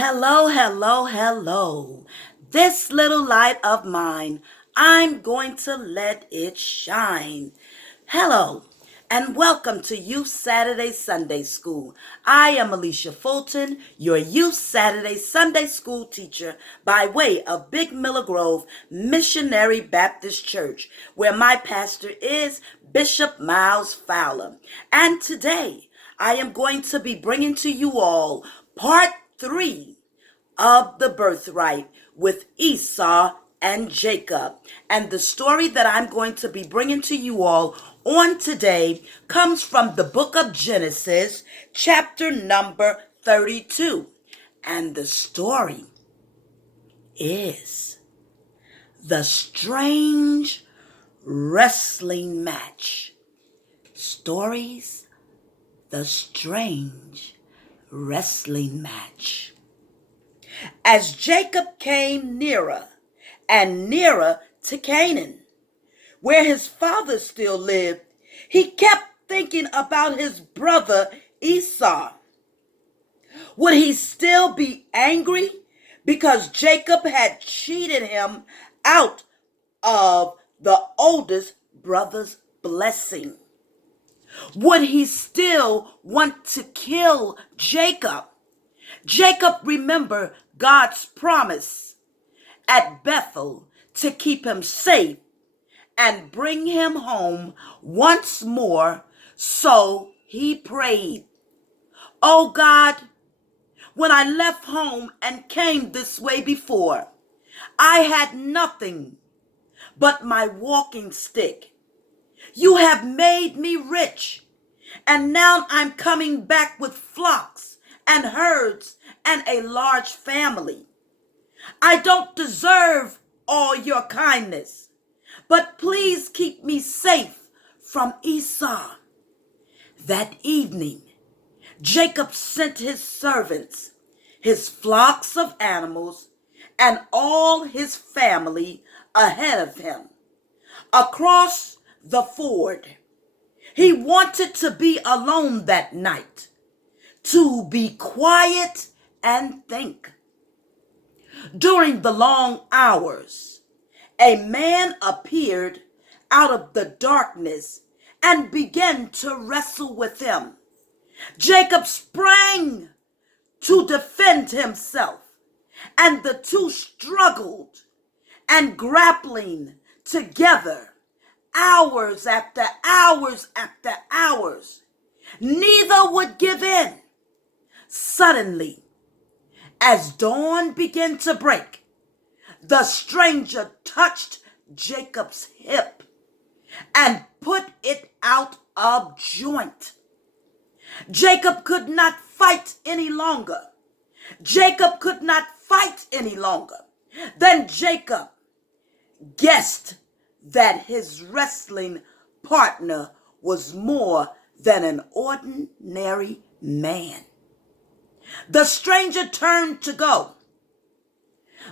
Hello, hello, hello. This little light of mine, I'm going to let it shine. Hello, and welcome to Youth Saturday Sunday School. I am Alicia Fulton, your Youth Saturday Sunday School teacher by way of Big Miller Grove Missionary Baptist Church, where my pastor is Bishop Miles Fowler. And today, I am going to be bringing to you all part 3 of the birthright with Esau and Jacob. And the story that I'm going to be bringing to you all on today comes from the book of Genesis, chapter number 32. And the story is the strange wrestling match. Stories, the strange wrestling match. As Jacob came nearer and nearer to Canaan, where his father still lived, he kept thinking about his brother Esau. Would he still be angry because Jacob had cheated him out of the oldest brother's blessing? Would he still want to kill Jacob? Jacob remembered God's promise at Bethel to keep him safe and bring him home once more, so he prayed, "Oh God, when I left home and came this way before, I had nothing but my walking stick. You have made me rich, and now I'm coming back with flocks and herds and a large family. I don't deserve all your kindness, but please keep me safe from Esau." That evening, Jacob sent his servants, his flocks of animals, and all his family ahead of him across the ford. He wanted to be alone that night, to be quiet and think. During the long hours, a man appeared out of the darkness and began to wrestle with him. Jacob sprang to defend himself, and the two struggled and grappling together hours after hours after hours. Neither would give in. Suddenly, as dawn began to break, the stranger touched Jacob's hip and put it out of joint. Jacob could not fight any longer. Jacob could not fight any longer. Then Jacob guessed that his wrestling partner was more than an ordinary man. The stranger turned to go,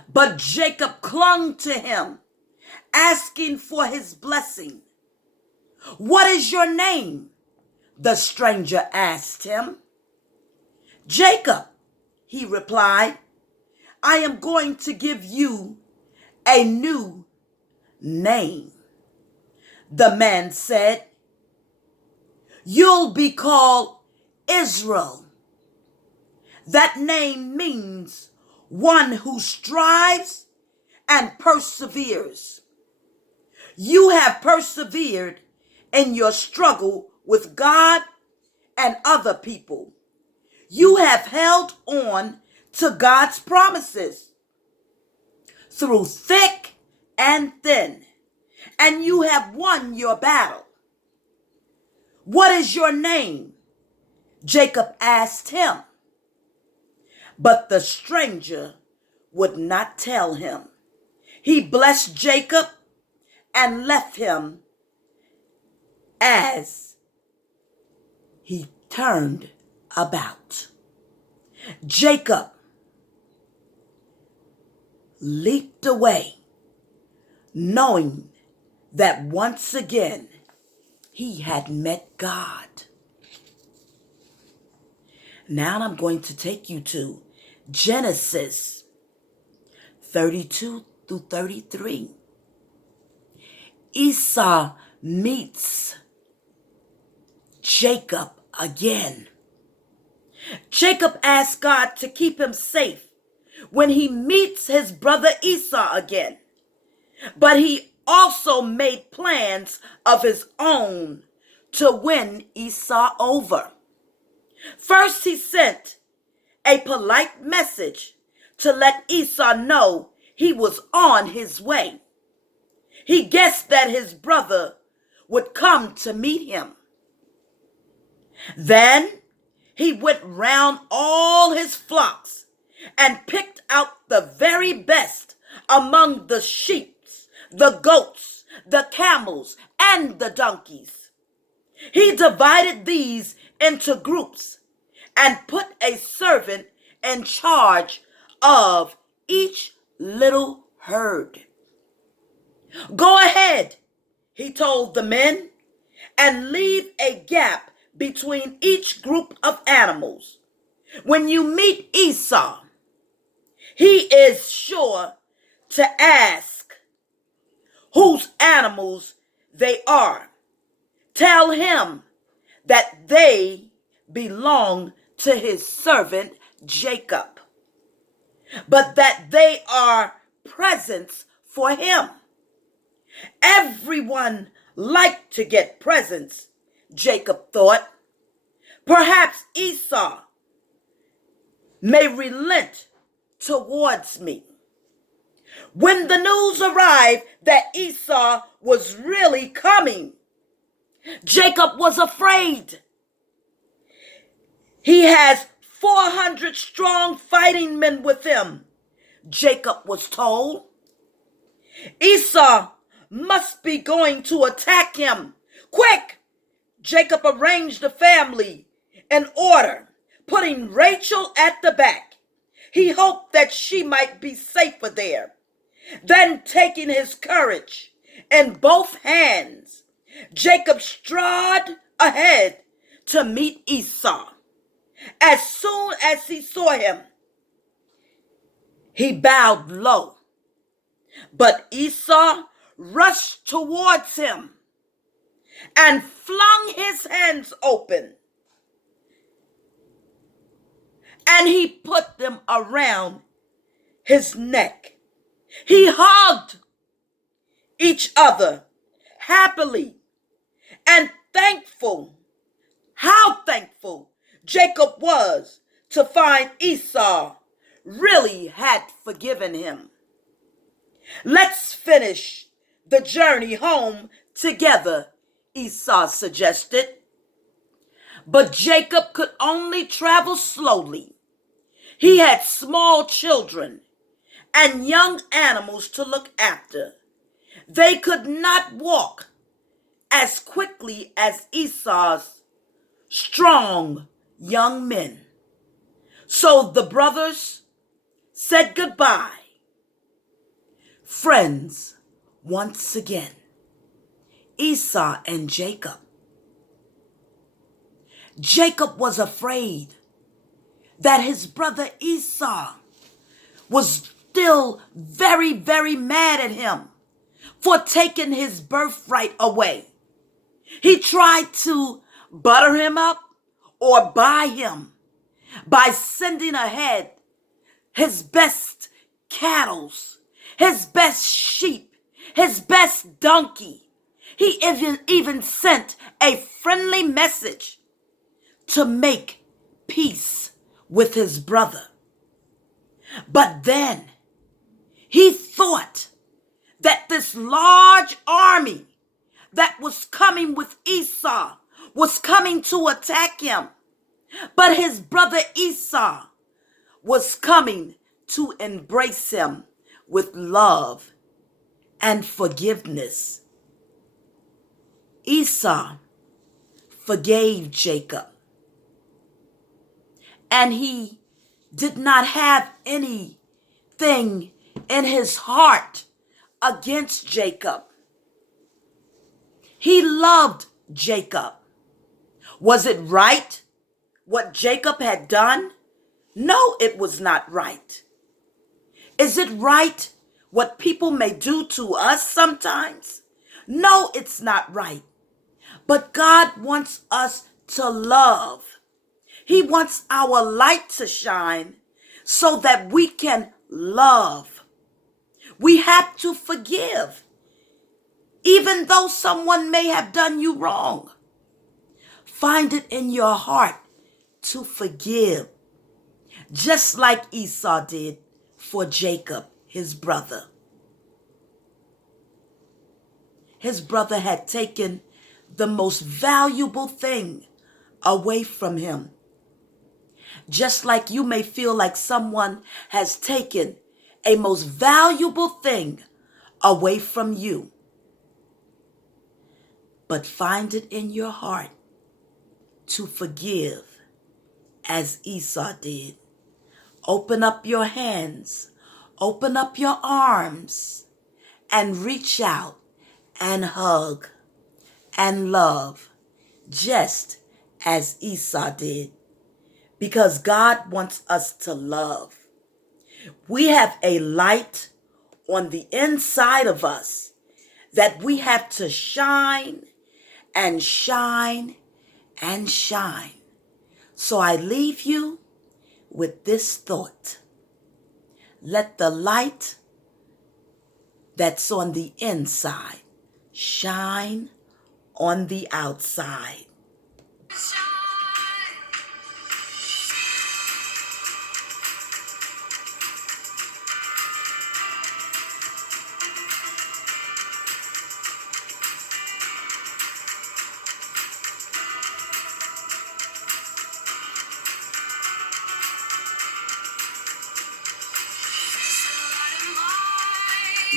but Jacob clung to him, asking for his blessing. "What is your name?" the stranger asked him. "Jacob," he replied. "I am going to give you a new name." The man said, "You'll be called Israel." That name means one who strives and perseveres. You have persevered in your struggle with God and other people. You have held on to God's promises through thick and thin, and you have won your battle. "What is your name?" Jacob asked him. But the stranger would not tell him. He blessed Jacob and left him as he turned about. Jacob leaped away, knowing that once again he had met God. Now I'm going to take you to Genesis 32 through 33. Esau meets Jacob again. Jacob asks God to keep him safe when he meets his brother Esau again. But he also made plans of his own to win Esau over. First, he sent a polite message to let Esau know he was on his way. He guessed that his brother would come to meet him. Then he went round all his flocks and picked out the very best among the sheep, the goats, the camels, and the donkeys. He divided these into groups and put a servant in charge of each little herd. Go ahead, he told the men, and leave a gap between each group of animals. When you meet Esau, he is sure to ask whose animals they are. Tell him that they belong to his servant Jacob, but that they are presents for him. Everyone liked to get presents, Jacob thought. Perhaps Esau may relent towards me. When the news arrived that Esau was really coming, Jacob was afraid. He has 400 strong fighting men with him, Jacob was told. Esau must be going to attack him. Quick! Jacob arranged the family in order, putting Rachel at the back. He hoped that she might be safer there. Then, taking his courage in both hands, Jacob strode ahead to meet Esau. As soon as he saw him, he bowed low. But Esau rushed towards him and flung his hands open, and he put them around his neck. He hugged each other happily and thankful. How thankful Jacob was to find Esau really had forgiven him. Let's finish the journey home together, Esau suggested. But Jacob could only travel slowly. He had small children and young animals to look after. They could not walk as quickly as Esau's strong young men. So the brothers said goodbye. Friends once again, Esau and Jacob. Jacob was afraid that his brother Esau was still very, very mad at him for taking his birthright away. He tried to butter him up or buy him by sending ahead his best cattle, his best sheep, his best donkey. He even sent a friendly message to make peace with his brother. But then he thought that this large army that was coming with Esau was coming to attack him. But his brother Esau was coming to embrace him with love and forgiveness. Esau forgave Jacob, and he did not have anything in his heart against Jacob. He loved Jacob. Was it right what Jacob had done? No, it was not right. Is it right what people may do to us sometimes? No, it's not right. But God wants us to love. He wants our light to shine so that we can love. We have to forgive, even though someone may have done you wrong. Find it in your heart to forgive, just like Esau did for Jacob, his brother. His brother had taken the most valuable thing away from him. Just like you may feel like someone has taken a most valuable thing away from you. But find it in your heart to forgive as Esau did. Open up your hands, open up your arms, and reach out and hug and love just as Esau did. Because God wants us to love. We have a light on the inside of us that we have to shine and shine and shine. So I leave you with this thought. Let the light that's on the inside shine on the outside.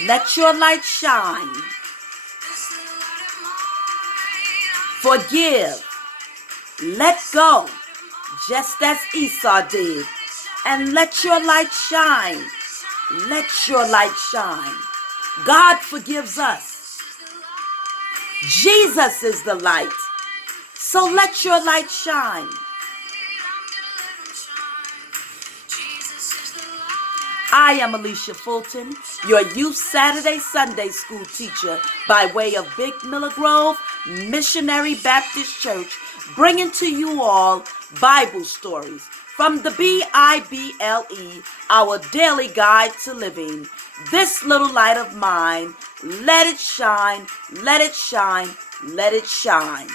Let your light shine. Forgive. Let go, just as Esau did. And let your light shine. Let your light shine. God forgives us. Jesus is the light. So let your light shine. I am Alicia Fulton, your Youth Saturday Sunday School teacher by way of Big Miller Grove Missionary Baptist Church, bringing to you all Bible stories from the Bible, our daily guide to living. This little light of mine, let it shine, let it shine, let it shine.